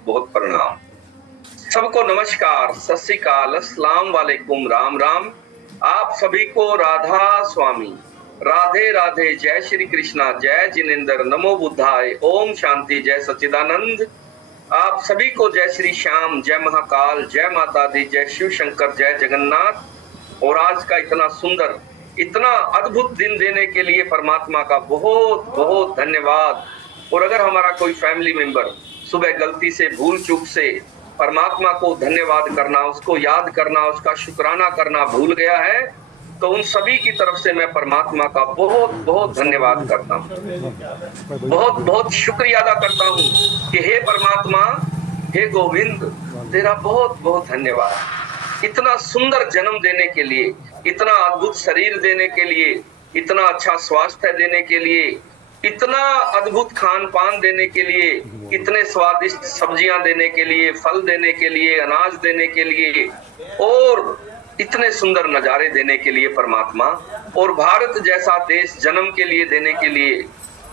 बहुत बहुत प्रणाम। सबको नमस्कार, सत श्री अकाल, अस्सलाम वालेकुम, राम राम। आप सभी को राधा स्वामी, राधे राधे, जय श्री कृष्णा, जय जिनेन्द्र, नमो बुद्धाय, ओम शांति, जय सच्चिदानंद। आप सभी को जय श्री श्याम, जय महाकाल, जय माता दी, जय शिव शंकर, जय जगन्नाथ। और आज का इतना सुंदर, इतना अद्भुत दिन देने के लिए परमात्मा का बहुत बहुत धन्यवाद। और अगर हमारा कोई फैमिली मेंबर सुबह गलती से, भूल चूक से परमात्मा को धन्यवाद करना, उसको याद करना, उसका शुक्राना करना भूल गया है, तो उन सभी की तरफ से मैं परमात्मा का बहुत बहुत धन्यवाद करता हूँ, बहुत बहुत शुक्रिया अदा करता हूँ कि हे परमात्मा, हे गोविंद, तेरा बहुत बहुत धन्यवाद। इतना सुंदर जन्म देने के लिए, इतना अद्भुत शरीर देने के लिए, इतना अच्छा स्वास्थ्य देने के लिए, इतना अद्भुत खान पान देने के लिए, इतने स्वादिष्ट सब्जियां देने के लिए, फल देने के लिए, अनाज देने के लिए, और इतने सुंदर नजारे देने के लिए परमात्मा। और भारत जैसा देश जन्म के लिए देने के लिए,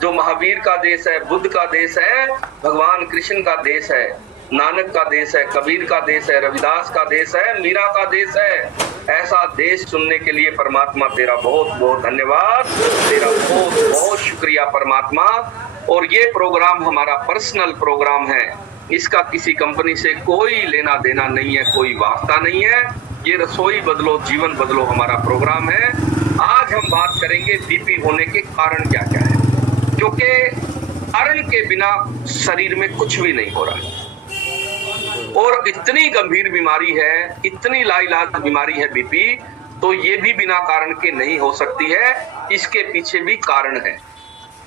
जो महावीर का देश है, बुद्ध का देश है, भगवान कृष्ण का देश है, नानक का देश है, कबीर का देश है, रविदास का देश है, मीरा का देश है, ऐसा देश चुनने के लिए परमात्मा तेरा बहुत बहुत धन्यवाद, तेरा बहुत बहुत शुक्रिया परमात्मा। और ये प्रोग्राम हमारा पर्सनल प्रोग्राम है, इसका किसी कंपनी से कोई लेना देना नहीं है, कोई वास्ता नहीं है। ये रसोई बदलो जीवन बदलो हमारा प्रोग्राम है। आज हम बात करेंगे बीपी होने के कारण क्या क्या है, क्योंकि कारण के बिना शरीर में कुछ भी नहीं हो रहा है। और इतनी गंभीर बीमारी है, इतनी लाइलाज बीमारी है बीपी, तो ये भी बिना कारण के नहीं हो सकती है, इसके पीछे भी कारण है।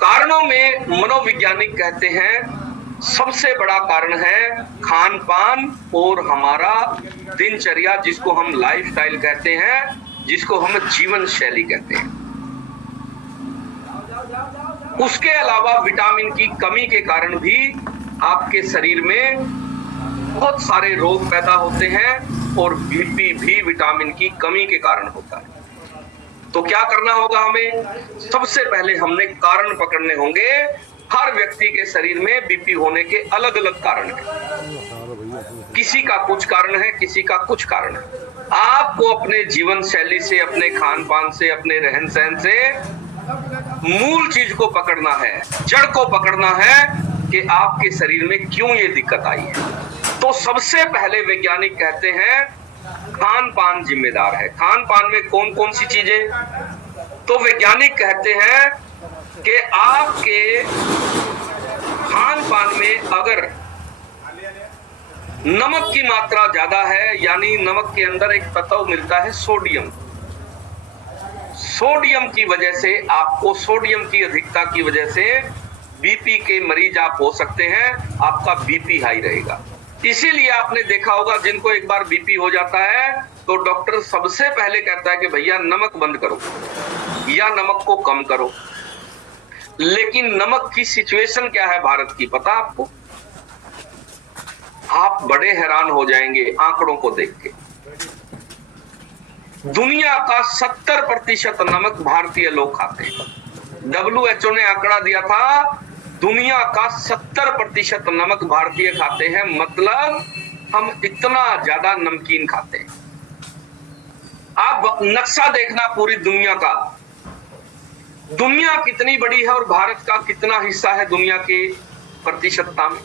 कारणों में मनोवैज्ञानिक कहते हैं सबसे बड़ा कारण है खान पान और हमारा दिनचर्या, जिसको हम लाइफस्टाइल कहते हैं, जिसको हम जीवन शैली कहते हैं। उसके अलावा विटामिन की कमी के कारण भी आपके शरीर में बहुत सारे रोग पैदा होते हैं, और बीपी भी विटामिन की कमी के कारण होता है। तो क्या करना होगा हमें? सबसे पहले हमने कारण पकड़ने होंगे। हर व्यक्ति के शरीर में बीपी होने के अलग अलग कारण हैं। किसी का कुछ कारण है, किसी का कुछ कारण है। आपको अपने जीवन शैली से, अपने खान पान से, अपने रहन सहन से मूल चीज को पकड़ना है, जड़ को पकड़ना है कि आपके शरीर में क्यों ये दिक्कत आई है। तो सबसे पहले वैज्ञानिक कहते हैं खान पान जिम्मेदार है। खान पान में कौन कौन सी चीजें? तो वैज्ञानिक कहते हैं कि आपके खान पान में अगर नमक की मात्रा ज्यादा है, यानी नमक के अंदर एक तत्व मिलता है सोडियम, सोडियम की वजह से आपको, सोडियम की अधिकता की वजह से बीपी के मरीज आप हो सकते हैं, आपका बीपी हाई रहेगा। इसीलिए आपने देखा होगा जिनको एक बार बीपी हो जाता है तो डॉक्टर सबसे पहले कहता है कि भैया नमक बंद करो या नमक को कम करो। लेकिन नमक की सिचुएशन क्या है भारत की, पता आपको? आप बड़े हैरान हो जाएंगे आंकड़ों को देख के। दुनिया का 70% नमक भारतीय लोग खाते हैं। WHO ने आंकड़ा दिया था, दुनिया का 70% नमक भारतीय खाते हैं, मतलब हम इतना ज्यादा नमकीन खाते हैं। आप नक्शा देखना पूरी दुनिया का, दुनिया कितनी बड़ी है और भारत का कितना हिस्सा है दुनिया के प्रतिशतता में,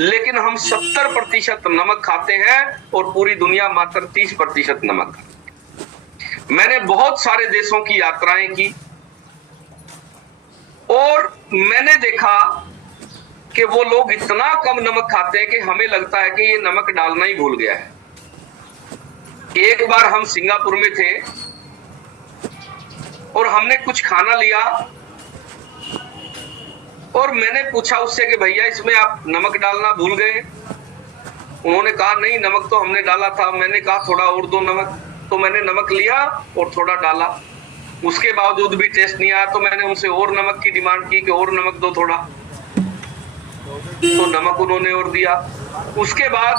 लेकिन हम 70% नमक खाते हैं और पूरी दुनिया मात्र 30% नमक खाती है। मैंने बहुत सारे देशों की यात्राएं की और मैंने देखा कि वो लोग इतना कम नमक खाते हैं कि हमें लगता है कि ये नमक डालना ही भूल गया है। एक बार हम सिंगापुर में थे और हमने कुछ खाना लिया और मैंने पूछा उससे कि भैया इसमें आप नमक डालना भूल गए? उन्होंने कहा नहीं, नमक तो हमने डाला था। मैंने कहा थोड़ा और दो नमक, तो मैंने नमक लिया और थोड़ा डाला, उसके बावजूद भी टेस्ट नहीं आया, तो मैंने उनसे और नमक की डिमांड की कि और नमक दो थोड़ा, तो नमक उन्होंने और दिया। उसके बाद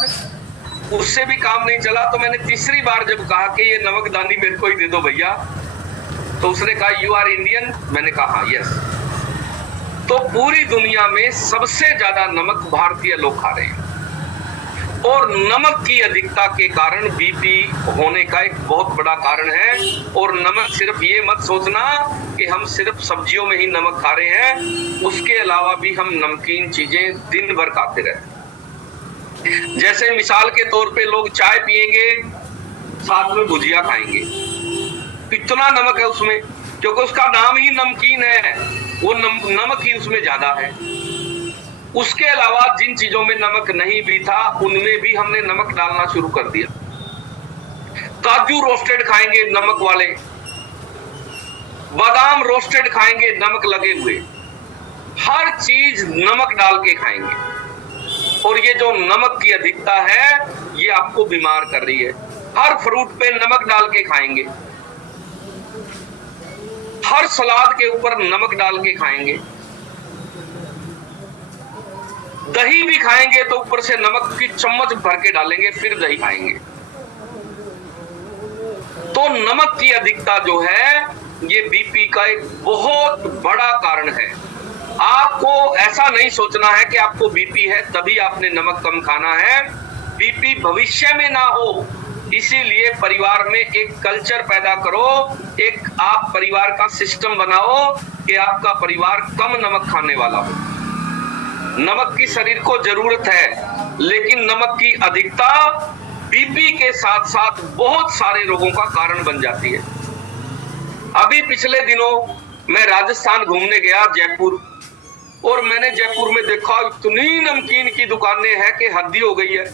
उससे भी काम नहीं चला, तो मैंने तीसरी बार जब कहा कि ये नमकदानी मेरे को ही दे दो भैया, तो उसने कहा यू आर इंडियन? मैंने कहा हाँ, यस। तो पूरी दुनिया में सबसे ज्यादा नमक भारतीय लोग खा रहे हैं। और नमक की अधिकता के कारण बीपी होने का एक बहुत बड़ा कारण है। और नमक सिर्फ ये मत सोचना कि हम सिर्फ सब्जियों में ही नमक खा रहे हैं, उसके अलावा भी हम नमकीन चीजें दिन भर खाते रहे। जैसे मिसाल के तौर पे लोग चाय पिएंगे, साथ में भुजिया खाएंगे, इतना नमक है उसमें, क्योंकि उसका नाम ही नमकीन है, वो नमक ही उसमें ज्यादा है। उसके अलावा जिन चीजों में नमक नहीं भी था, उनमें भी हमने नमक डालना शुरू कर दिया। काजू रोस्टेड खाएंगे नमक वाले, बादाम रोस्टेड खाएंगे नमक लगे हुए, हर चीज नमक डाल के खाएंगे। और ये जो नमक की अधिकता है, ये आपको बीमार कर रही है। हर फ्रूट पे नमक डाल के खाएंगे, हर सलाद के ऊपर नमक डाल के खाएंगे, दही भी खाएंगे तो ऊपर से नमक की चम्मच भर के डालेंगे, फिर दही खाएंगे। तो नमक की अधिकता जो है, ये बीपी का एक बहुत बड़ा कारण है। आपको ऐसा नहीं सोचना है कि आपको बीपी है तभी आपने नमक कम खाना है। बीपी भविष्य में ना हो, इसीलिए परिवार में एक कल्चर पैदा करो, एक आप परिवार का सिस्टम बनाओ कि आपका परिवार कम नमक खाने वाला हो। नमक की शरीर को जरूरत है, लेकिन नमक की अधिकता बीपी के साथ साथ बहुत सारे रोगों का कारण बन जाती है। अभी पिछले दिनों मैं राजस्थान घूमने गया, जयपुर, और मैंने जयपुर में देखा इतनी नमकीन की दुकानें हैं कि हद ही हो गई है।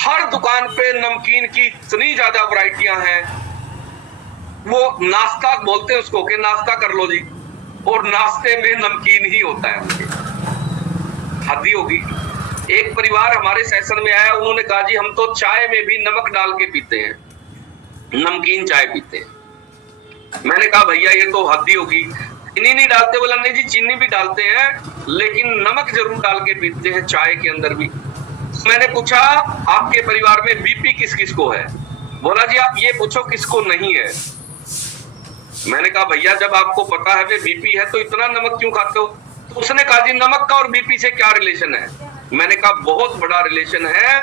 हर दुकान पे नमकीन की इतनी ज्यादा वैरायटियां हैं। वो नाश्ता बोलते हैं उसको कि नाश्ता कर लो जी, और नाश्ते में नमकीन ही होता है उनके। हद ही होगी। एक परिवार हमारे सेशन में आया, उन्होंने कहा जी हम तो चाय में भी नमक डाल के पीते हैं, नमकीन चाय पीते हैं। मैंने कहा भैया ये तो हद ही होगी, चीनी नहीं डालते? बोला नहीं जी चीनी भी डालते हैं, लेकिन नमक जरूर डाल के पीते हैं चाय के अंदर भी। मैंने पूछा आपके परिवार में बीपी किस किस को है? बोला जी आप ये पूछो किसको नहीं है। मैंने कहा भैया जब आपको पता है बीपी है तो इतना नमक क्यों खाते हो? तो उसने कहा जी नमक का और बीपी से क्या रिलेशन है? मैंने कहा बहुत बड़ा रिलेशन है।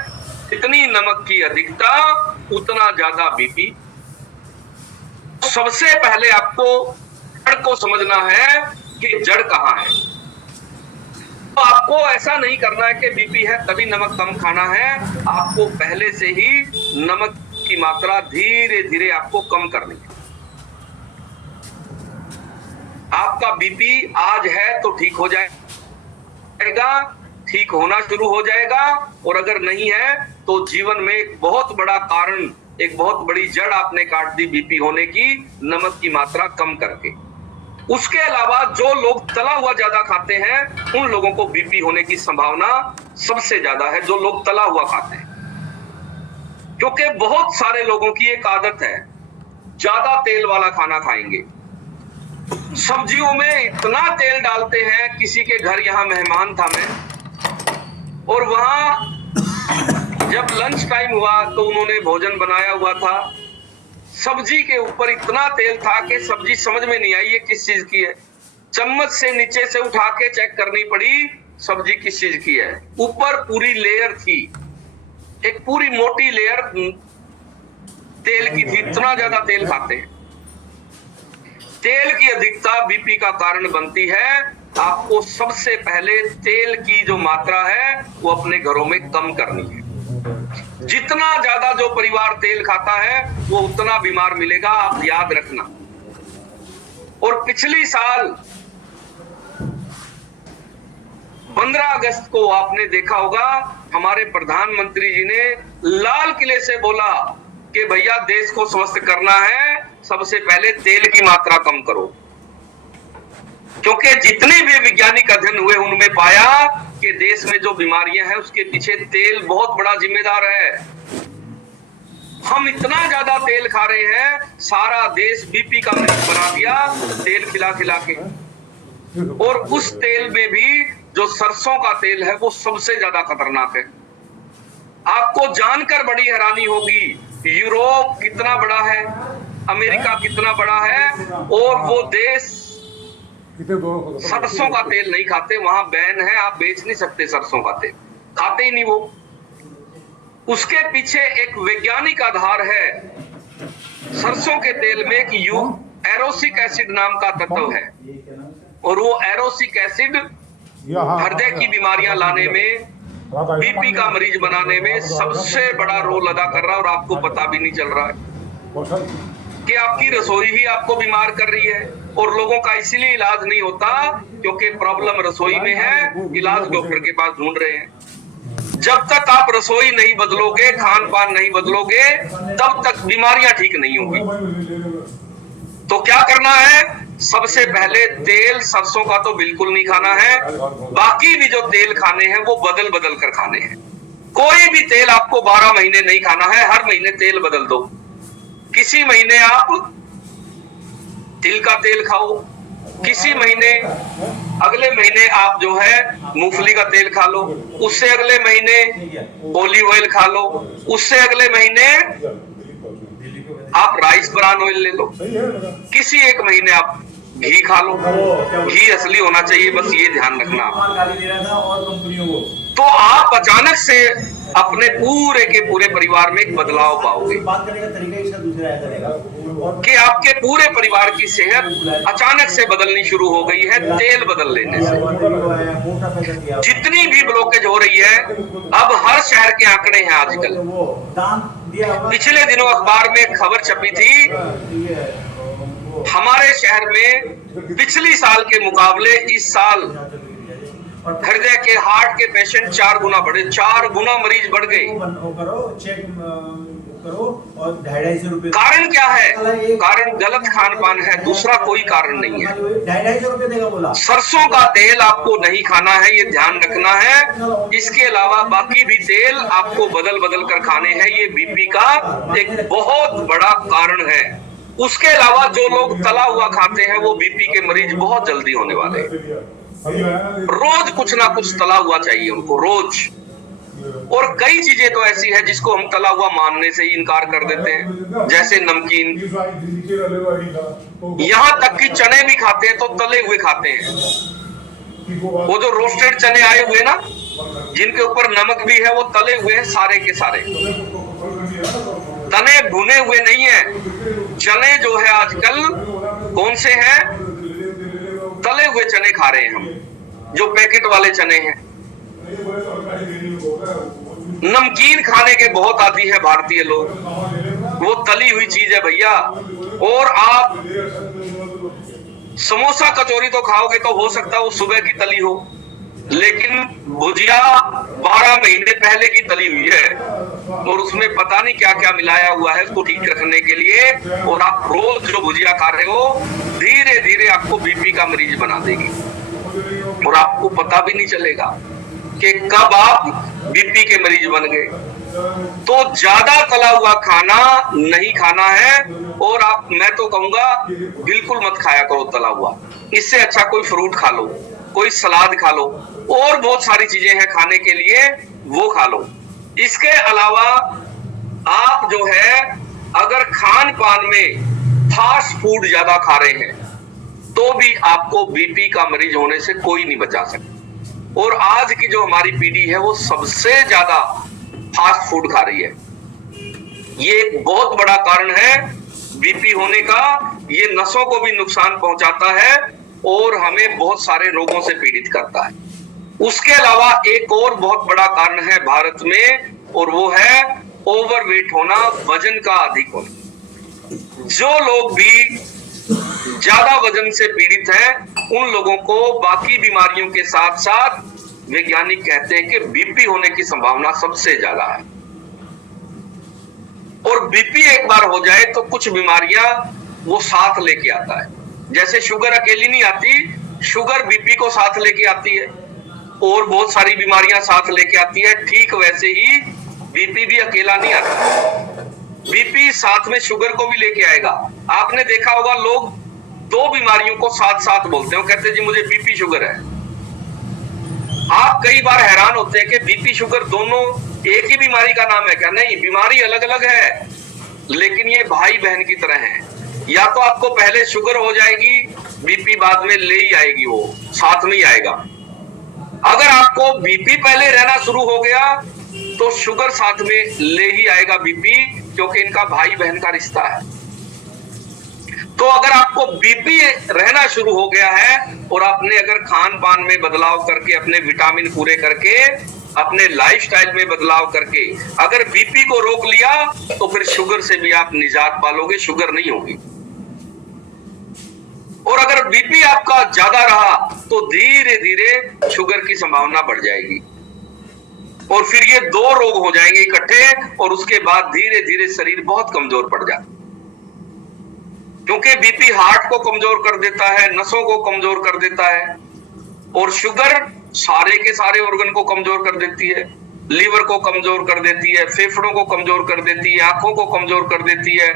इतनी नमक की अधिकता उतना ज्यादा बीपी। सबसे पहले आपको जड़ को समझना है कि जड़ कहाँ है। तो आपको ऐसा नहीं करना है कि बीपी है तभी नमक कम खाना है। आपको पहले से ही नमक की मात्रा धीरे धीरे आपको कम करनी है। आपका बीपी आज है तो ठीक हो जाएगा, ठीक होना शुरू हो जाएगा, और अगर नहीं है तो जीवन में एक बहुत बड़ा कारण, एक बहुत बड़ी जड़ आपने काट दी बीपी होने की, नमक की मात्रा कम करके। उसके अलावा जो लोग तला हुआ ज्यादा खाते हैं, उन लोगों को बीपी होने की संभावना सबसे ज्यादा है, जो लोग तला हुआ खाते हैं। क्योंकि बहुत सारे लोगों की एक आदत है, ज्यादा तेल वाला खाना खाएंगे। सब्जियों में इतना तेल डालते हैं। किसी के घर यहाँ मेहमान था मैं, और वहां जब लंच टाइम हुआ तो उन्होंने भोजन बनाया हुआ था। सब्जी के ऊपर इतना तेल था कि सब्जी समझ में नहीं आई ये किस चीज की है। चम्मच से नीचे से उठा के चेक करनी पड़ी सब्जी किस चीज की है। ऊपर पूरी लेयर थी, एक पूरी मोटी लेयर तेल की थी। इतना ज्यादा तेल खाते हैं। तेल की अधिकता बीपी का कारण बनती है। आपको सबसे पहले तेल की जो मात्रा है वो अपने घरों में कम करनी है। जितना ज्यादा जो परिवार तेल खाता है वो उतना बीमार मिलेगा, आप याद रखना। और पिछली साल 15 अगस्त को आपने देखा होगा, हमारे प्रधानमंत्री जी ने लाल किले से बोला कि भैया देश को स्वस्थ करना है, सबसे पहले तेल की मात्रा कम करो। क्योंकि जितने भी वैज्ञानिक अध्ययन हुए उनमें पाया कि देश में जो बीमारियां हैं उसके पीछे तेल बहुत बड़ा जिम्मेदार है। हम इतना ज्यादा तेल खा रहे हैं, सारा देश बीपी का मरीज बना दिया तेल खिला खिला के। और उस तेल में भी जो सरसों का तेल है वो सबसे ज्यादा खतरनाक है। आपको जानकर बड़ी हैरानी होगी, यूरोप कितना बड़ा है, अमेरिका कितना बड़ा है, और वो देश सरसों का तेल नहीं खाते। वहां बैन है, आप बेच नहीं सकते सरसों का तेल, खाते ही नहीं वो। उसके पीछे एक वैज्ञानिक आधार है। सरसों के तेल में एक एरोसिक एसिड नाम का तत्व है, और वो एरोसिक एसिड हृदय की बीमारियां लाने में, बीपी का मरीज बनाने में सबसे बड़ा रोल अदा कर रहा है, और आपको पता भी नहीं चल रहा है कि आपकी रसोई ही आपको बीमार कर रही है। और लोगों का इसलिए इलाज नहीं होता क्योंकि प्रॉब्लम रसोई में है, इलाज डॉक्टर के पास ढूंढ रहे हैं। जब तक आप रसोई नहीं बदलोगे, खान पान नहीं बदलोगे, तब तक बीमारियां ठीक नहीं होगी। तो क्या करना है? सबसे पहले तेल सरसों का तो बिल्कुल नहीं खाना है, बाकी भी जो तेल खाने हैं वो बदल बदल कर खाने हैं। कोई भी तेल आपको 12 महीने नहीं खाना है, हर महीने तेल बदल दो। किसी महीने आप तिल का तेल खाओ, किसी महीने अगले महीने आप जो है मूंगफली का तेल खा लो, उससे अगले महीने ऑलिव ऑयल खा लो, उससे अगले महीने आप राइस ब्रान ऑयल ले लो, किसी एक महीने आप घी खा लो। घी असली होना चाहिए, बस ये ध्यान रखना। तो आप अचानक से अपने पूरे के पूरे परिवार में एक बदलाव पाओगे कि आपके पूरे परिवार की सेहत अचानक से बदलनी शुरू हो गई है तेल बदल लेने से। जितनी भी ब्लॉकेज हो रही है, अब हर शहर के आंकड़े हैं आजकल। पिछले दिनों अखबार में एक खबर छपी थी, हमारे शहर में पिछली साल के मुकाबले इस साल हृदय के हार्ट के पेशेंट 4 गुना बढ़े, 4 गुना मरीज बढ़ गए। कारण क्या है? कारण गलत खान पान है, दूसरा कोई कारण नहीं है। 250 देगा बोला। सरसों का तेल आपको नहीं खाना है, ये ध्यान रखना है। इसके अलावा बाकी भी तेल आपको बदल बदल कर खाने हैं, ये बीपी का एक बहुत बड़ा कारण है। उसके अलावा जो लोग तला हुआ खाते हैं वो बीपी के मरीज बहुत जल्दी होने वाले हैं। रोज कुछ ना कुछ तला हुआ चाहिए उनको, रोज। और कई चीजें तो ऐसी है जिसको हम तला हुआ मानने से ही इनकार कर देते हैं, जैसे नमकीन। यहाँ तक कि चने भी खाते हैं तो तले हुए खाते हैं। वो जो रोस्टेड चने आए हुए ना, जिनके ऊपर नमक भी है, वो तले हुए हैं सारे के सारे, तने भुने हुए नहीं है। चने जो है आजकल कौन से हैं? तले हुए चने खा रहे हैं हम, जो पैकेट वाले चने हैं। नमकीन खाने के बहुत आदी है भारतीय लोग, वो तली हुई चीज है भैया। और आप समोसा कचौरी तो खाओगे तो हो सकता है वो सुबह की तली हो, लेकिन भुजिया 12 महीने पहले की तली हुई है, और उसमें पता नहीं क्या क्या मिलाया हुआ है उसको ठीक रखने के लिए। और आप रोज जो भुजिया खा रहे हो, धीरे धीरे आपको बीपी का मरीज बना देगी, और आपको पता भी नहीं चलेगा कि कब आप बीपी के मरीज बन गए। तो ज्यादा तला हुआ खाना नहीं खाना है, और मैं तो कहूंगा बिल्कुल मत खाया करो तला हुआ। इससे अच्छा कोई फ्रूट खा लो, कोई सलाद खा लो, और बहुत सारी चीजें हैं खाने के लिए, वो खा लो। इसके अलावा आप जो है अगर खान पान में फास्ट फूड ज्यादा खा रहे हैं तो भी आपको बीपी का मरीज होने से कोई नहीं बचा सकता। और आज की जो हमारी पीढ़ी है वो सबसे ज्यादा फास्ट फूड खा रही है। ये एक बहुत बड़ा कारण है बीपी होने का। ये नसों को भी नुकसान पहुंचाता है और हमें बहुत सारे रोगों से पीड़ित करता है। उसके अलावा एक और बहुत बड़ा कारण है भारत में, और वो है ओवरवेट होना, वजन का अधिक होना। जो लोग भी ज्यादा वजन से पीड़ित हैं, उन लोगों को बाकी बीमारियों के साथ साथ वैज्ञानिक कहते हैं कि बीपी होने की संभावना सबसे ज्यादा है। और बीपी एक बार हो जाए तो कुछ बीमारियां वो साथ लेके आता है। जैसे शुगर अकेली नहीं आती, शुगर बीपी को साथ लेके आती है, और बहुत सारी बीमारियां साथ लेके आती है। ठीक वैसे ही बीपी भी अकेला नहीं आता, बीपी साथ में शुगर को भी लेके आएगा। आपने देखा होगा लोग 2 बीमारियों को साथ साथ बोलते हैं, कहते हैं जी मुझे बीपी शुगर है। आप कई बार हैरान होते हैं कि बीपी शुगर दोनों एक ही बीमारी का नाम है क्या? नहीं, बीमारी अलग अलग है, लेकिन ये भाई बहन की तरह है। या तो आपको पहले शुगर हो जाएगी, बीपी बाद में ले ही आएगी, वो साथ में ही आएगा। अगर आपको बीपी पहले रहना शुरू हो गया तो शुगर साथ में ले ही आएगा बीपी, क्योंकि इनका भाई बहन का रिश्ता है। तो अगर आपको बीपी रहना शुरू हो गया है और आपने अगर खान पान में बदलाव करके, अपने विटामिन पूरे करके, अपने लाइफस्टाइल में बदलाव करके अगर बीपी को रोक लिया, तो फिर शुगर से भी आप निजात पालोगे, शुगर नहीं होगी। और अगर बीपी आपका ज्यादा रहा तो धीरे धीरे शुगर की संभावना बढ़ जाएगी और फिर ये दो रोग हो जाएंगे इकट्ठे, और उसके बाद धीरे धीरे शरीर बहुत कमजोर पड़ जाता है। क्योंकि बीपी हार्ट को कमजोर कर देता है, नसों को कमजोर कर देता है, और शुगर सारे के सारे ऑर्गन को कमजोर कर देती है। लीवर को कमजोर कर देती है, फेफड़ों को कमजोर कर देती है, आंखों को कमजोर कर देती है,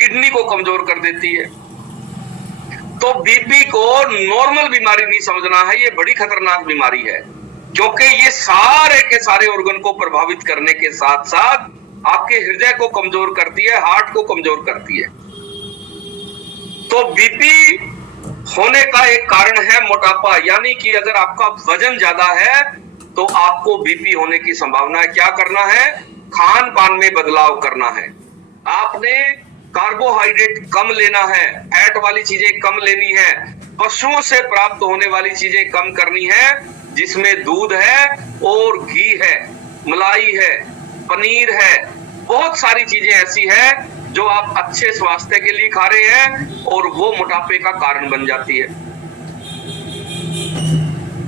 किडनी को कमजोर कर देती है। तो बीपी को नॉर्मल बीमारी नहीं समझना है, ये बड़ी खतरनाक बीमारी है, क्योंकि ये सारे के सारे ऑर्गन को प्रभावित करने के साथ साथ आपके हृदय को कमजोर करती है, हार्ट को कमजोर करती है। तो बीपी होने का एक कारण है मोटापा, यानी कि अगर आपका वजन ज्यादा है तो आपको बीपी होने की संभावना है। क्या करना है? खान पान में बदलाव करना है। आपने कार्बोहाइड्रेट कम लेना है, फैट वाली चीजें कम लेनी है, पशुओं से प्राप्त होने वाली चीजें कम करनी है, जिसमें दूध है और घी है, मलाई है, पनीर है, बहुत सारी चीजें ऐसी है जो आप अच्छे स्वास्थ्य के लिए खा रहे हैं और वो मोटापे का कारण बन जाती है।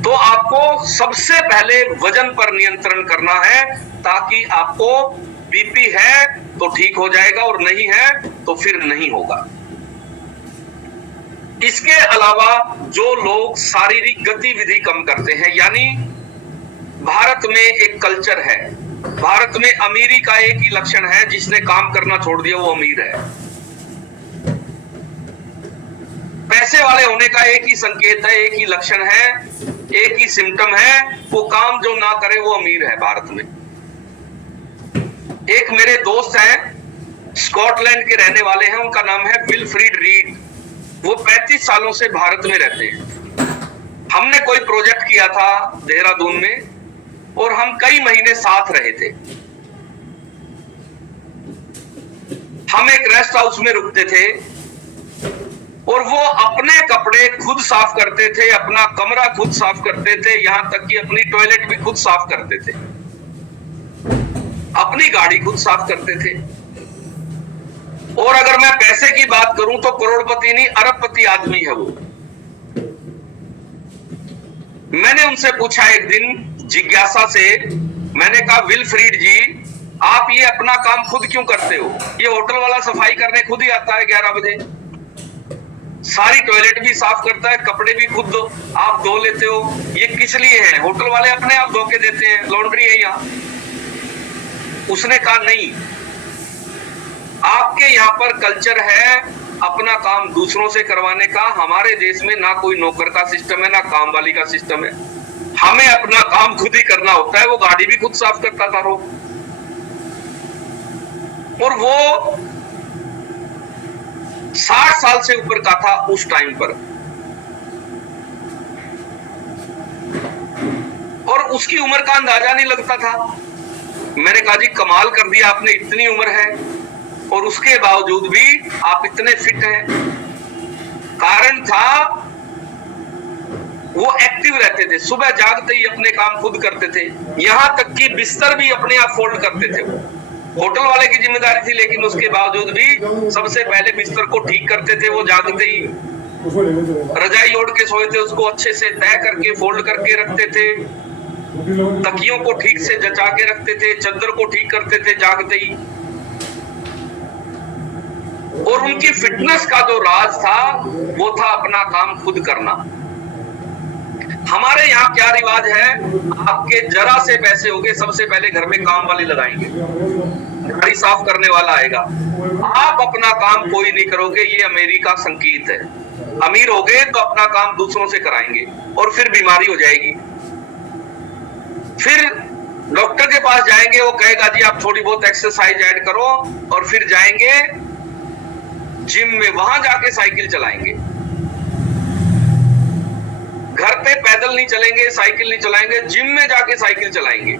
तो आपको सबसे पहले वजन पर नियंत्रण करना है, ताकि आपको बीपी है तो ठीक हो जाएगा और नहीं है तो फिर नहीं होगा। इसके अलावा जो लोग शारीरिक गतिविधि कम करते हैं, यानी भारत में एक कल्चर है, भारत में अमीरी का एक ही लक्षण है, जिसने काम करना छोड़ दिया वो अमीर है। पैसे वाले होने का एक ही संकेत है, एक ही लक्षण है, एक ही सिम्टम है, वो काम जो ना करे वो अमीर है भारत में। एक मेरे दोस्त हैं, स्कॉटलैंड के रहने वाले हैं, उनका नाम है विल्फ्रीड रीड। वो 35 सालों से भारत में रहते हैं। हमने कोई प्रोजेक्ट किया था देहरादून में और हम कई महीने साथ रहे थे। हम एक रेस्ट हाउस में रुकते थे और वो अपने कपड़े खुद साफ करते थे, अपना कमरा खुद साफ करते थे, यहां तक कि अपनी टॉयलेट भी खुद साफ करते थे, अपनी गाड़ी खुद साफ करते थे। और अगर मैं पैसे की बात करूं तो करोड़पति नहीं, अरबपति आदमी है वो। मैंने उनसे पूछा एक दिन जिज्ञासा से, मैंने कहा विल्फ्रीड जी, आप ये अपना काम खुद क्यों करते हो? ये होटल वाला सफाई करने खुद ही आता है 11 बजे, सारी टॉयलेट भी साफ करता है, कपड़े भी खुद आप धो लेते हो, ये किस लिए है? होटल वाले अपने आप धो के देते हैं, लॉन्ड्री है यहाँ। उसने कहा नहीं, आपके यहाँ पर कल्चर है अपना काम दूसरों से करवाने का। हमारे देश में ना कोई नौकर का सिस्टम है, ना काम वाली का सिस्टम है, हमें अपना काम खुद ही करना होता है। वो गाड़ी भी खुद साफ करता था रोज, और वो 60 साल से ऊपर का था उस टाइम पर, और उसकी उम्र का अंदाजा नहीं लगता था। मैंने कहा जी कमाल कर दिया आपने, इतनी उम्र है और उसके बावजूद भी आप इतने फिट हैं। कारण था वो एक्टिव रहते थे, सुबह जागते ही अपने काम खुद करते थे, यहां तक कि बिस्तर भी अपने आप फोल्ड करते थे। होटल वाले की जिम्मेदारी थी, लेकिन उसके बावजूद भी सबसे पहले बिस्तर को ठीक करते थे। वो जागते ही रजाई ओढ़ के सोए थे, उसको अच्छे से तय करके फोल्ड करके रखते थे, तकियों को ठीक से जचा के रखते थे, चादर को ठीक करते थे जागते ही। और उनकी फिटनेस का जो राज था वो था अपना काम खुद करना। हमारे यहाँ क्या रिवाज है, आपके जरा से पैसे होंगे सबसे पहले घर में काम वाली लगाएंगे, गाड़ी साफ करने वाला आएगा। आप अपना काम कोई नहीं करोगे, ये अमीरी का संकेत है। अमीर हो गए तो अपना काम दूसरों से कराएंगे और फिर बीमारी हो जाएगी। फिर डॉक्टर के पास जाएंगे, वो कहेगा जी आप थोड़ी बहुत एक्सरसाइज ऐड करो, और फिर जाएंगे जिम में, वहां जाके साइकिल चलाएंगे। घर पे पैदल नहीं चलेंगे, साइकिल नहीं चलाएंगे, जिम में जाके साइकिल चलाएंगे।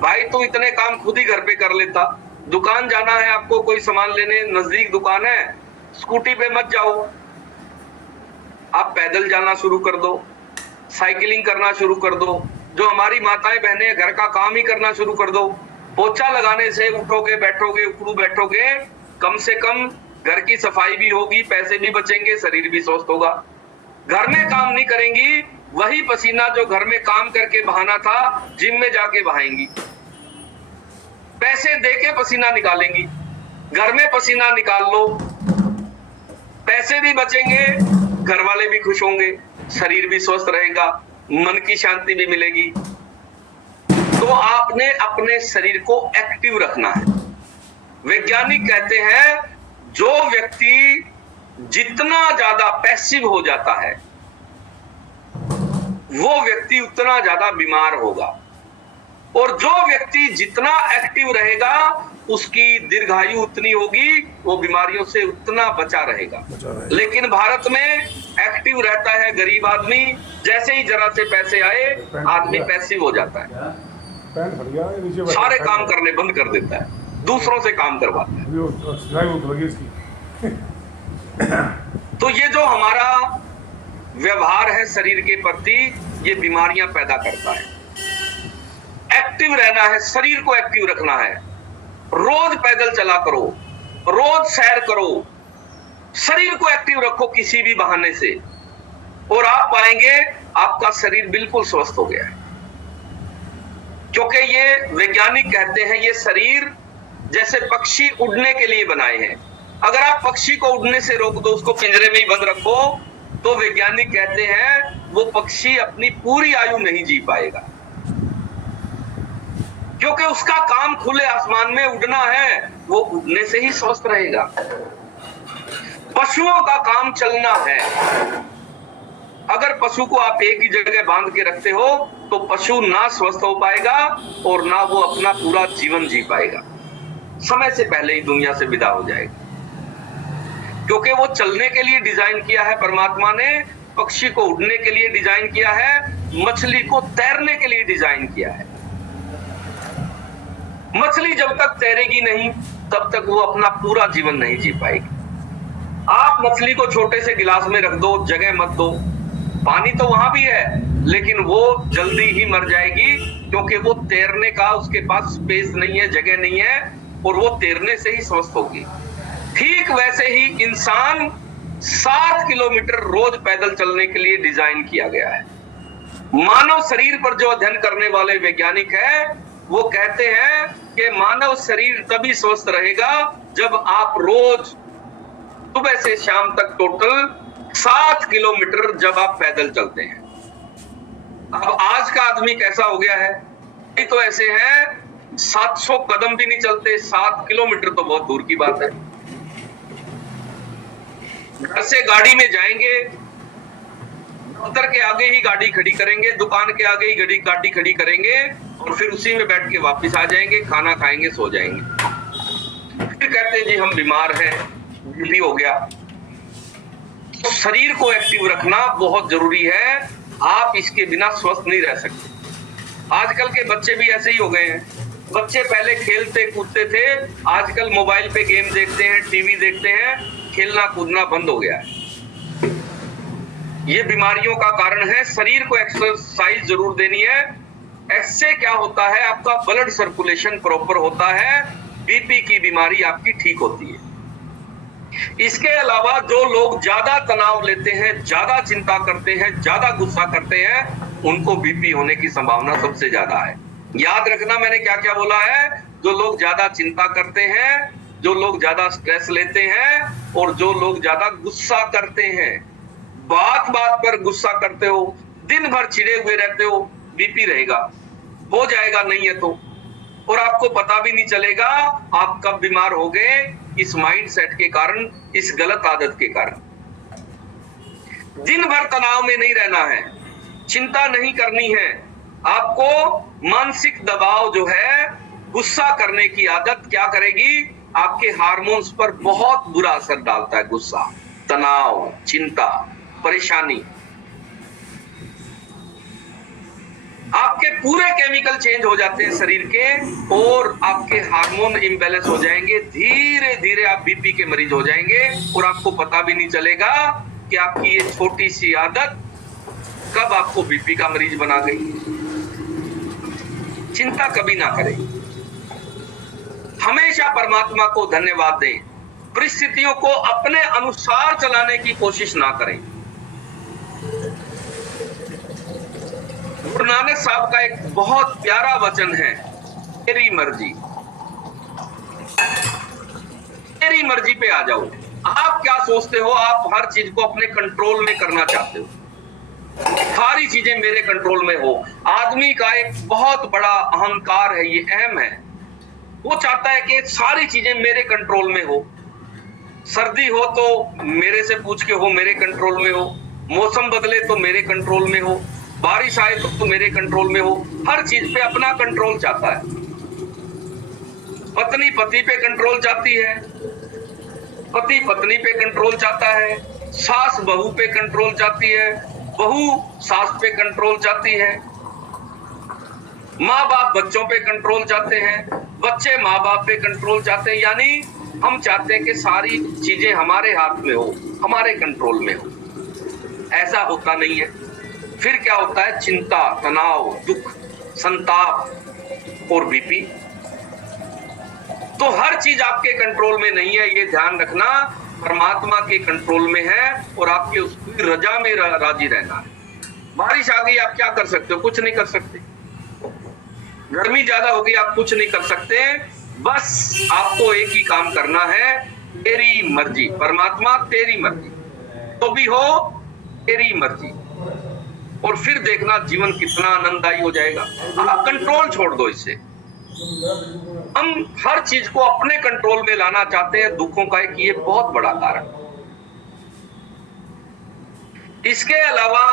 भाई तू इतने काम खुद ही घर पे कर लेता। दुकान जाना है आपको, कोई सामान लेने, नजदीक दुकान है, स्कूटी पे मत जाओ, आप पैदल जाना शुरू कर दो, साइकिलिंग करना शुरू कर दो। जो हमारी माताएं बहनें घर का काम ही करना शुरू कर दो। पोछा लगाने से उठोगे बैठोगे उखड़ू बैठोगे, कम से कम घर की सफाई भी होगी, पैसे भी बचेंगे, शरीर भी स्वस्थ होगा। घर में काम नहीं करेंगी, वही पसीना जो घर में काम करके बहाना था जिम में जाके बहाएंगी, पैसे देके पसीना निकालेंगी। घर में पसीना निकाल लो, पैसे भी बचेंगे, घर वाले भी खुश होंगे, शरीर भी स्वस्थ रहेगा, मन की शांति भी मिलेगी। तो आपने अपने शरीर को एक्टिव रखना है। वैज्ञानिक कहते हैं जो व्यक्ति जितना ज्यादा पैसिव हो जाता है वो व्यक्ति उतना ज्यादा बीमार होगा, और जो व्यक्ति जितना एक्टिव रहेगा उसकी दीर्घायु उतनी होगी, वो बीमारियों से उतना बचा रहेगा। लेकिन भारत में एक्टिव रहता है गरीब आदमी, जैसे ही जरा से पैसे आए आदमी पैसिव हो जाता है, सारे काम करने बंद कर देता है, दूसरों से काम करवाता है। तो ये जो हमारा व्यवहार है शरीर के प्रति, ये बीमारियां पैदा करता है। एक्टिव रहना है, शरीर को एक्टिव रखना है। रोज पैदल चला करो, रोज सैर करो, शरीर को एक्टिव रखो किसी भी बहाने से, और आप पाएंगे आपका शरीर बिल्कुल स्वस्थ हो गया है। क्योंकि ये वैज्ञानिक कहते हैं ये शरीर जैसे पक्षी उड़ने के लिए बनाए हैं। अगर आप पक्षी को उड़ने से रोक दो, उसको पिंजरे में ही बंद रखो, तो वैज्ञानिक कहते हैं वो पक्षी अपनी पूरी आयु नहीं जी पाएगा, क्योंकि उसका काम खुले आसमान में उड़ना है, वो उड़ने से ही स्वस्थ रहेगा। पशुओं का काम चलना है। अगर पशु को आप एक ही जगह बांध के रखते हो तो पशु ना स्वस्थ हो पाएगा और ना वो अपना पूरा जीवन जी पाएगा, समय से पहले ही दुनिया से विदा हो जाएगा। क्योंकि वो चलने के लिए डिजाइन किया है परमात्मा ने, पक्षी को उड़ने के लिए डिजाइन किया है, मछली को तैरने के लिए डिजाइन किया है। मछली जब तक तैरेगी नहीं तब तक वो अपना पूरा जीवन नहीं जी पाएगी। आप मछली को छोटे से गिलास में रख दो, जगह मत दो, पानी तो वहां भी है लेकिन वो जल्दी ही मर जाएगी, क्योंकि वो तैरने का उसके पास स्पेस नहीं है, जगह नहीं है, और वो तैरने से ही स्वस्थ होगी। ठीक वैसे ही इंसान 7 किलोमीटर रोज पैदल चलने के लिए डिजाइन किया गया है। मानव शरीर पर जो अध्ययन करने वाले वैज्ञानिक है वो कहते हैं कि मानव शरीर तभी स्वस्थ रहेगा जब आप रोज सुबह से शाम तक टोटल 7 किलोमीटर जब आप पैदल चलते हैं। अब आज का आदमी कैसा हो गया है, ये तो ऐसे हैं 700 कदम भी नहीं चलते, 7 किलोमीटर तो बहुत दूर की बात है। घर से गाड़ी में जाएंगे, दफ्तर के आगे ही गाड़ी खड़ी करेंगे, दुकान के आगे ही गाड़ी खड़ी करेंगे और फिर उसी में बैठ के वापस आ जाएंगे, खाना खाएंगे, सो जाएंगे। फिर कहते हैं जी हम बीमार हैं, बीपी हो गया। तो शरीर को एक्टिव रखना बहुत जरूरी है, आप इसके बिना स्वस्थ नहीं रह सकते। आजकल के बच्चे भी ऐसे ही हो गए हैं। बच्चे पहले खेलते कूदते थे, आजकल मोबाइल पे गेम देखते हैं, टीवी देखते हैं, खेलना कूदना बंद हो गया है। ये बीमारियों का कारण है। शरीर को एक्सरसाइज जरूर देनी है। इससे क्या होता है, आपका ब्लड सर्कुलेशन प्रॉपर होता है, बीपी की बीमारी आपकी ठीक होती है। इसके अलावा जो लोग ज्यादा तनाव लेते हैं, ज्यादा चिंता करते हैं, ज्यादा गुस्सा करते हैं, उनको बीपी होने की संभावना सबसे ज्यादा है। याद रखना मैंने क्या क्या बोला है। जो लोग ज्यादा चिंता करते हैं, जो लोग ज्यादा स्ट्रेस लेते हैं और जो लोग ज्यादा गुस्सा करते हैं, बात बात पर गुस्सा करते हो, दिन भर चिढ़े हुए रहते हो, बीपी रहेगा, हो जाएगा नहीं है तो, और आपको पता भी नहीं चलेगा आप कब बीमार हो गए, इस माइंड सेट के कारण, इस गलत आदत के कारण। दिन भर तनाव में नहीं रहना है, चिंता नहीं करनी है। आपको मानसिक दबाव जो है, गुस्सा करने की आदत क्या करेगी, आपके हार्मोन्स पर बहुत बुरा असर डालता है। गुस्सा, तनाव, चिंता, परेशानी। आपके पूरे केमिकल चेंज हो जाते हैं शरीर के और आपके हार्मोन इम्बैलेंस हो जाएंगे। धीरे धीरे आप बीपी के मरीज हो जाएंगे और आपको पता भी नहीं चलेगा कि आपकी ये छोटी सी आदत कब आपको बीपी का मरीज बना गई। चिंता कभी ना करें, हमेशा परमात्मा को धन्यवाद दें, परिस्थितियों को अपने अनुसार चलाने की कोशिश ना करें। गुरु नानक साहब का एक बहुत प्यारा वचन है, तेरी मर्जी। तेरी मर्जी पे आ जाओ। आप क्या सोचते हो? आप हर चीज को अपने कंट्रोल में करना चाहते हो, सारी चीजें मेरे कंट्रोल में हो। आदमी का एक बहुत बड़ा अहंकार है, ये अहम है। वो चाहता है कि सारी चीजें मेरे कंट्रोल में हो। सर्दी हो तो मेरे से पूछ के हो, मेरे कंट्रोल में हो। मौसम बदले तो मेरे कंट्रोल में हो। बारिश आए तो मेरे कंट्रोल में हो। हर चीज पे अपना कंट्रोल चाहता है। पत्नी पति पे कंट्रोल चाहती है, पति पत्नी पे कंट्रोल चाहता है, सास बहू पे कंट्रोल चाहती है, बहू सास पे कंट्रोल चाहती है, माँ बाप बच्चों पे कंट्रोल चाहते हैं, बच्चे माँ बाप पे कंट्रोल चाहते हैं। यानी हम चाहते हैं कि सारी चीजें हमारे हाथ में हो, हमारे कंट्रोल में हो। ऐसा होता नहीं है। फिर क्या होता है? चिंता, तनाव, दुख, संताप और बीपी। तो हर चीज आपके कंट्रोल में नहीं है, ये ध्यान रखना। परमात्मा के कंट्रोल में है और आपके उसकी रजा में राजी रहना है। बारिश आ गई, आप क्या कर सकते हो? कुछ नहीं कर सकते। गर्मी ज्यादा हो गई, आप कुछ नहीं कर सकते। बस आपको एक ही काम करना है, तेरी मर्जी। परमात्मा तेरी मर्जी, तो भी हो तेरी मर्जी। और फिर देखना जीवन कितना आनंददायी हो जाएगा। आप कंट्रोल छोड़ दो इससे। हम हर चीज को अपने कंट्रोल में लाना चाहते हैं, दुखों का एक ये बहुत बड़ा कारण। इसके अलावा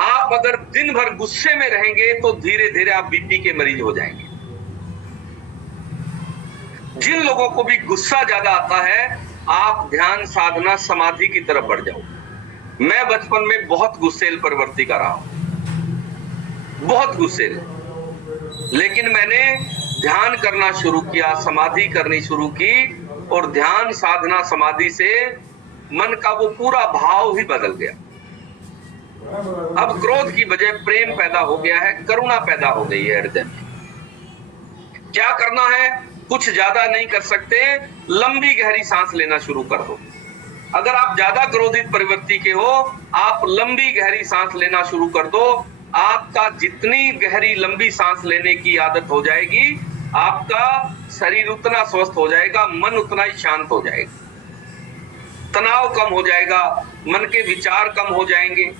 आप अगर दिन भर गुस्से में रहेंगे तो धीरे धीरे आप बीपी के मरीज हो जाएंगे। जिन लोगों को भी गुस्सा ज्यादा आता है, आप ध्यान साधना समाधि की तरफ बढ़ जाओ। मैं बचपन में बहुत गुस्सेल प्रवृत्ति का रहा हूं, बहुत गुस्सेल। लेकिन मैंने ध्यान करना शुरू किया, समाधि करनी शुरू की और ध्यान साधना समाधि से मन का वो पूरा भाव ही बदल गया। अब क्रोध की बजाय प्रेम पैदा हो गया है, करुणा पैदा हो गई है हृदय में। क्या करना है? कुछ ज्यादा नहीं कर सकते, लंबी गहरी सांस लेना शुरू कर दो। अगर आप ज्यादा क्रोधित प्रवृत्ति के हो, आप लंबी गहरी सांस लेना शुरू कर दो। आपका जितनी गहरी लंबी सांस लेने की आदत हो जाएगी, आपका शरीर उतना स्वस्थ हो जाएगा, मन उतना ही शांत हो जाएगा, तनाव कम हो जाएगा, मन के विचार कम हो जाएंगे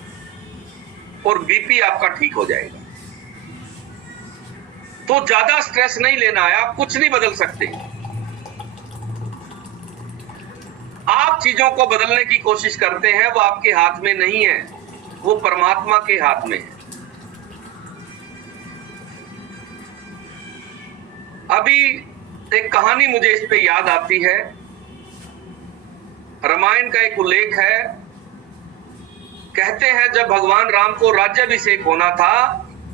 और बीपी आपका ठीक हो जाएगा। तो ज्यादा स्ट्रेस नहीं लेना है, आप कुछ नहीं बदल सकते। आप चीजों को बदलने की कोशिश करते हैं, वो आपके हाथ में नहीं है, वो परमात्मा के हाथ में है। अभी एक कहानी मुझे इस पे याद आती है। रामायण का एक उल्लेख है। कहते हैं जब भगवान राम को राज्याभिषेक होना था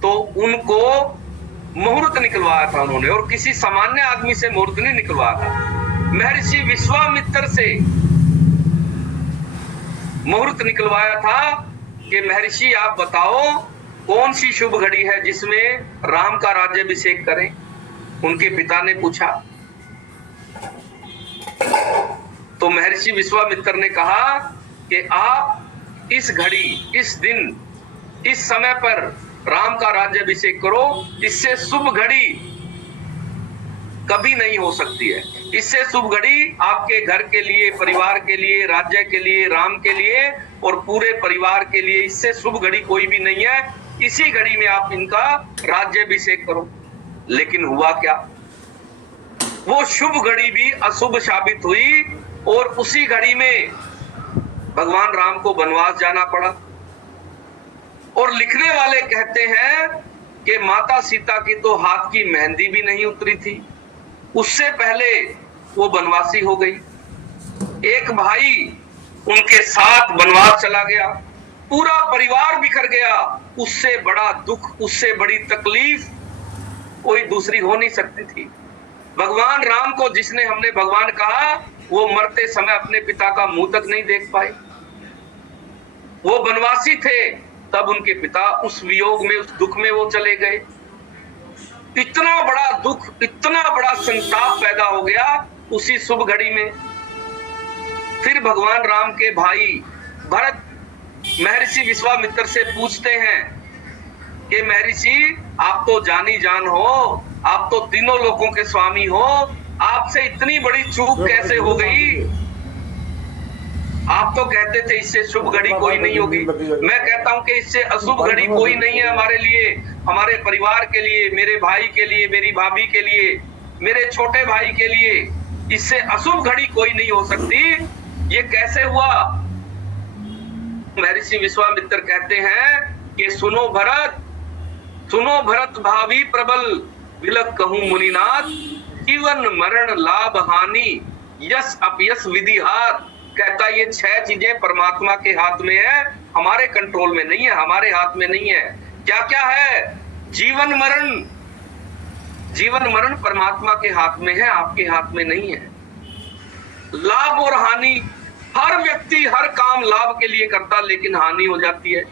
तो उनको मुहूर्त निकलवाया था उन्होंने, और किसी सामान्य आदमी से मुहूर्त नहीं निकलवाया था। महर्षि विश्वामित्र से मुहूर्त निकलवाया था कि महर्षि आप बताओ कौन सी शुभ घड़ी है जिसमें राम का राज्याभिषेक करें। उनके पिता ने पूछा तो महर्षि विश्वामित्र ने कहा कि आप इस घड़ी, इस दिन, इस समय पर राम का राज्याभिषेक करो। इससे शुभ घड़ी कभी नहीं हो सकती है। इससे शुभ घड़ी आपके घर के लिए, परिवार के लिए, राज्य के लिए, राम के लिए और पूरे परिवार के लिए, इससे शुभ घड़ी कोई भी नहीं है। इसी घड़ी में आप इनका राज्याभिषेक करो। लेकिन हुआ क्या? वो शुभ घड़ी भी अशुभ साबित हुई और उसी घड़ी में भगवान राम को वनवास जाना पड़ा। और लिखने वाले कहते हैं कि माता सीता की तो हाथ की मेहंदी भी नहीं उतरी थी, उससे पहले वो वनवासी हो गई। एक भाई उनके साथ वनवास चला गया, पूरा परिवार बिखर गया। उससे बड़ा दुख, उससे बड़ी तकलीफ कोई दूसरी हो नहीं सकती थी। भगवान राम को जिसने हमने भगवान कहा, वो मरते समय अपने पिता का मुंह तक नहीं देख पाए। वो वनवासी थे, तब उनके पिता उस वियोग में, उस दुख में वो चले गए। इतना बड़ा दुख, इतना बड़ा संताप पैदा हो गया उसी शुभ घड़ी में। फिर भगवान राम के भाई भरत महर्षि विश्वामित्र से पूछते हैं कि महर्षि, आप तो जानी जान हो, आप तो तीनों लोगों के स्वामी हो, आपसे इतनी बड़ी चूक कैसे हो गई? आप तो कहते थे इससे शुभ घड़ी कोई नहीं होगी। मैं कहता हूं कि इससे अशुभ घड़ी कोई नहीं है हमारे लिए, हमारे परिवार के लिए, मेरे भाई के लिए, मेरी भाभी के लिए, मेरे छोटे भाई के लिए। इससे अशुभ घड़ी कोई नहीं हो सकती। ये कैसे हुआ? महर्षि विश्वामित्र कहते हैं कि सुनो भरत भावी प्रबल, विलक कहूं मुनिनाथ, जीवन मरण लाभ हानि, यश अपयश विधि हाथ। कहता ये 6 चीजें परमात्मा के हाथ में है, हमारे कंट्रोल में नहीं है, हमारे हाथ में नहीं है। क्या क्या है? जीवन मरण परमात्मा के हाथ में है, आपके हाथ में नहीं है। लाभ और हानि, हर व्यक्ति हर काम लाभ के लिए करता, लेकिन हानि हो जाती है,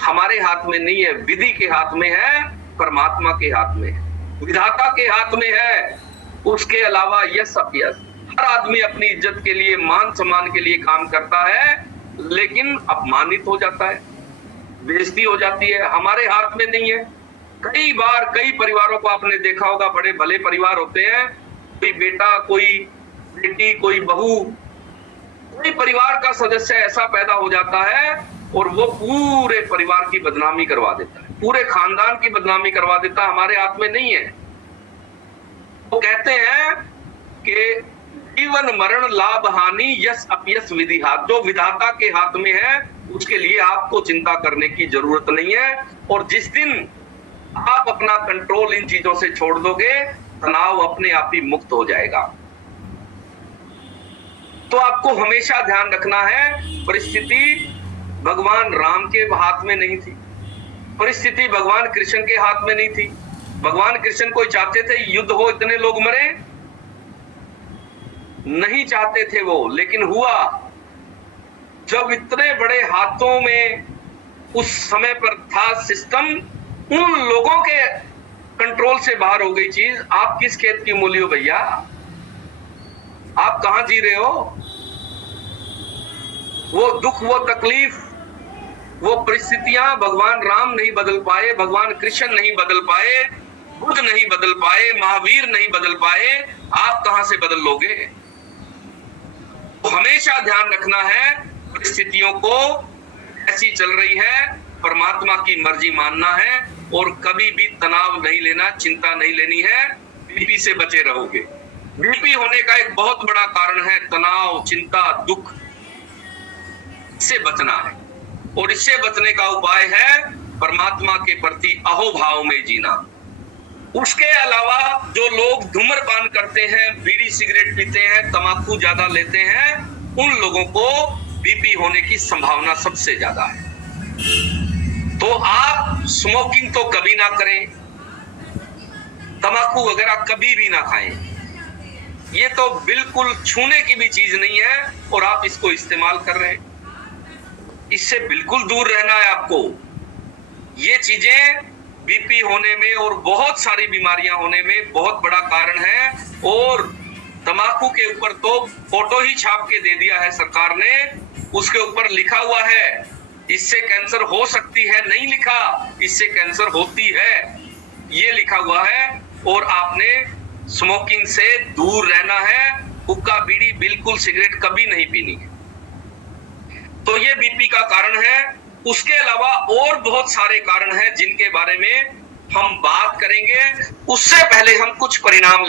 हमारे हाथ में नहीं है। विधि के हाथ में है, परमात्मा के हाथ में है, विधाता के हाथ में है। उसके अलावा यश अपयश, हर आदमी अपनी इज्जत के लिए, मान सम्मान के लिए काम करता है, लेकिन अपमानित हो जाता है, बेइज्जती हो जाती है, हमारे हाथ में नहीं है। कई बार कई परिवारों को आपने देखा होगा, बड़े भले परिवार होते हैं, कोई बेटा, कोई बेटी, कोई बहू, कोई परिवार का सदस्य ऐसा पैदा हो जाता है और वो पूरे परिवार की बदनामी करवा देता है, पूरे खानदान की बदनामी करवा देता है, हमारे हाथ में नहीं है। वो कहते हैं कि जीवन मरण लाभ हानि यश अपयश विधि हाथ, जो विधाता के हाथ में है उसके लिए आपको चिंता करने की जरूरत नहीं है। और जिस दिन आप अपना कंट्रोल इन चीजों से छोड़ दोगे, तनाव अपने आप ही मुक्त हो जाएगा। तो आपको हमेशा ध्यान रखना है, परिस्थिति भगवान राम के हाथ में नहीं थी, परिस्थिति भगवान कृष्ण के हाथ में नहीं थी। भगवान कृष्ण कोई चाहते थे युद्ध हो, इतने लोग मरे? नहीं चाहते थे वो, लेकिन हुआ। जब इतने बड़े हाथों में उस समय पर था सिस्टम, उन लोगों के कंट्रोल से बाहर हो गई चीज। आप किस खेत की मूली हो भैया? आप कहां जी रहे हो? वो दुख, वो तकलीफ, वो परिस्थितियां भगवान राम नहीं बदल पाए, भगवान कृष्ण नहीं बदल पाए, बुद्ध नहीं बदल पाए, महावीर नहीं बदल पाए, आप कहां से बदल लोगे? तो हमेशा ध्यान रखना है, परिस्थितियों को ऐसी चल रही है, परमात्मा की मर्जी मानना है और कभी भी तनाव नहीं लेना, चिंता नहीं लेनी है। बीपी से बचे रहोगे। बीपी होने का एक बहुत बड़ा कारण है तनाव, चिंता, दुख। इससे बचना है और इससे बचने का उपाय है परमात्मा के प्रति अहोभाव में जीना। उसके अलावा जो लोग धूम्रपान करते हैं, बीड़ी सिगरेट पीते हैं, तंबाकू ज्यादा लेते हैं, उन लोगों को बीपी होने की संभावना सबसे ज्यादा है। तो आप स्मोकिंग तो कभी ना करें, तंबाकू वगैरह कभी भी ना खाएं। ये तो बिल्कुल छूने की भी चीज नहीं है और आप इसको इस्तेमाल कर रहे हैं। इससे बिल्कुल दूर रहना है आपको। ये चीजें बीपी होने में और बहुत सारी बीमारियां होने में बहुत बड़ा कारण है। और तंबाकू के ऊपर तो फोटो ही छाप के दे दिया है सरकार ने, उसके ऊपर लिखा हुआ है इससे कैंसर हो सकती है, नहीं लिखा इससे कैंसर होती है, ये लिखा हुआ है। और आपने स्मोकिंग से दूर रहना है, हुक्का बीड़ी बिल्कुल सिगरेट कभी नहीं पीनी है। तो ये बीपी का कारण है। उसके अलावा और बहुत सारे कारण हैं जिनके बारे में हम बात करेंगे। उससे पहले हम कुछ परिणाम ले